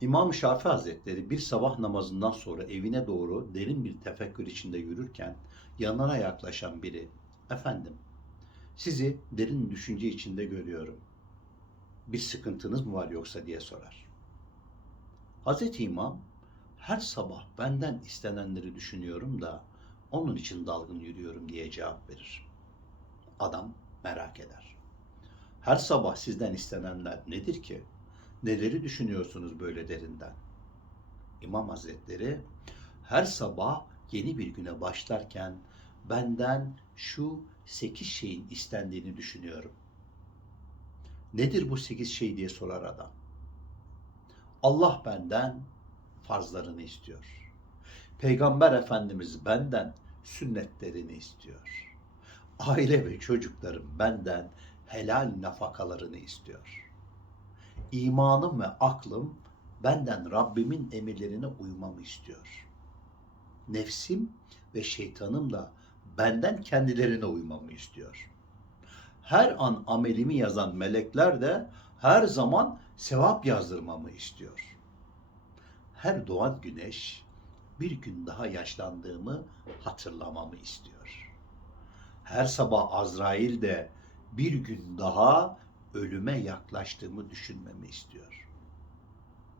İmam Şafii Hazretleri bir sabah namazından sonra evine doğru derin bir tefekkür içinde yürürken yanına yaklaşan biri, efendim sizi derin düşünce içinde görüyorum. Bir sıkıntınız mı var yoksa diye sorar. Hazreti İmam her sabah benden istenenleri düşünüyorum da onun için dalgın yürüyorum diye cevap verir. Adam merak eder. Her sabah sizden istenenler nedir ki? Neleri düşünüyorsunuz böyle derinden? İmam Hazretleri her sabah yeni bir güne başlarken benden şu sekiz şeyin istendiğini düşünüyorum. Nedir bu sekiz şey diye sorar adam. Allah benden farzlarını istiyor. Peygamber Efendimiz benden sünnetlerini istiyor. Aile ve çocuklarım benden helal nafakalarını istiyor. İmanım ve aklım benden Rabbimin emirlerine uymamı istiyor. Nefsim ve şeytanım da benden kendilerine uymamı istiyor. Her an amelimi yazan melekler de her zaman sevap yazdırmamı istiyor. Her doğan güneş bir gün daha yaşlandığımı hatırlamamı istiyor. Her sabah Azrail de bir gün daha ölüme yaklaştığımı düşünmemi istiyor.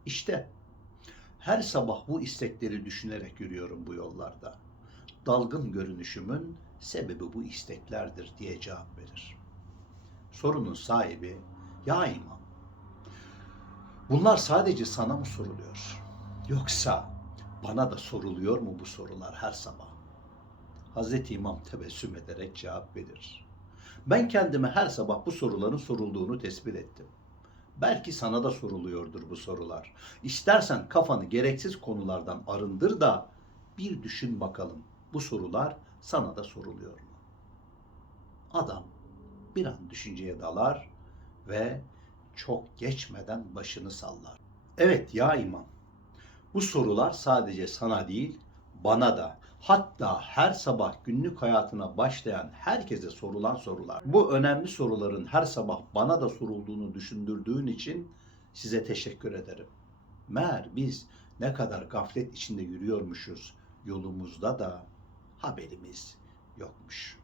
İşte her sabah bu istekleri düşünerek yürüyorum bu yollarda. Dalgın görünüşümün sebebi bu isteklerdir diye cevap verir. Sorunun sahibi ya imam. Bunlar sadece sana mı soruluyor? Yoksa bana da soruluyor mu bu sorular her sabah? Hazreti İmam tebessüm ederek cevap verir. Ben kendime her sabah bu soruların sorulduğunu tespit ettim. Belki sana da soruluyordur bu sorular. İstersen kafanı gereksiz konulardan arındır da bir düşün bakalım bu sorular sana da soruluyor mu? Adam bir an düşünceye dalar ve çok geçmeden başını sallar. Evet ya imam. Bu sorular sadece sana değil, bana da hatta her sabah günlük hayatına başlayan herkese sorulan sorular. Bu önemli soruların her sabah bana da sorulduğunu düşündürdüğün için size teşekkür ederim. Meğer biz ne kadar gaflet içinde yürüyormuşuz yolumuzda da haberimiz yokmuş.